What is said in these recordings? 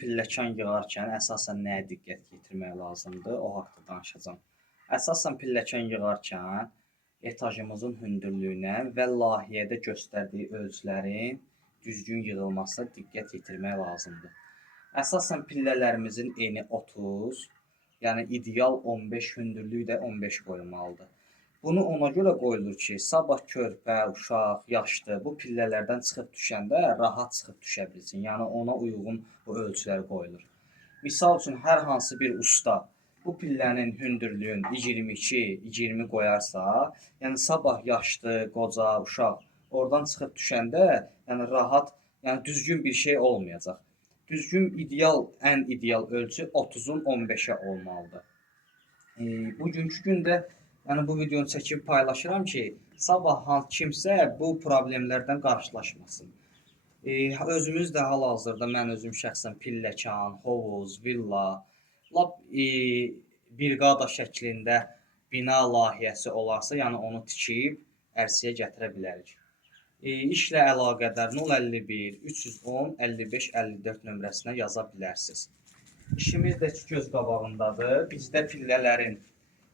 Pilləkan yığarkən əsasən nəyə diqqət yetirmək lazımdır, o haqda danışacağam. Əsasən pilləkan yığarkən etajımızın hündürlüyünə və layihədə göstərdiyi ölçülərin düzgün yığılmasına diqqət yetirmək lazımdır. Əsasən pillələrimizin eni 30, yəni ideal 15, hündürlüyü də 15 qoyulmalıdır. Bunu ona görə qoyulur ki, sabah körpə, uşaq, yaşlı bu pillələrdən çıxıb düşəndə rahat çıxıb düşə bilsin. Yəni ona uyğun bu ölçülər qoyulur. Misal üçün hər hansı bir usta bu pillənin hündürlüyünü 22, 20 qoyarsa, yəni sabah yaşlı, qoca, uşaq oradan çıxıb düşəndə, yəni rahat, yəni düzgün bir şey olmayacaq. Düzgün ideal, ən ideal ölçü 30-un 15-ə olmalıdır. Bugünkü gündə yəni bu videonu çəkib paylaşıram ki, sabah kimsə bu problemlərdən qarşılaşmasın. Özümüz də hal-hazırda mən özüm şəxsən pilləkan, hovuz, villa, lap bir qada şəklində bina layihəsi olarsa, yəni onu tikib ərsəyə gətirə bilərik. İşlə əlaqədar 051 310 55 54 nömrəsinə yaza bilərsiniz. İşimiz də göz qabağındadır. Bizdə pillələrin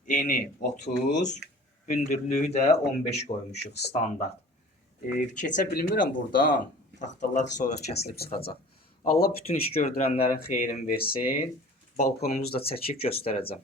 eni 30, hündürlüyü də 15 qoymuşuq standart. Keçə bilmirəm buradan. Taxtalar sonra kəsilib çıxacaq. Allah bütün iş gördürənlərin xeyrini versin. Balkonumuzu da çəkib göstərəcəm.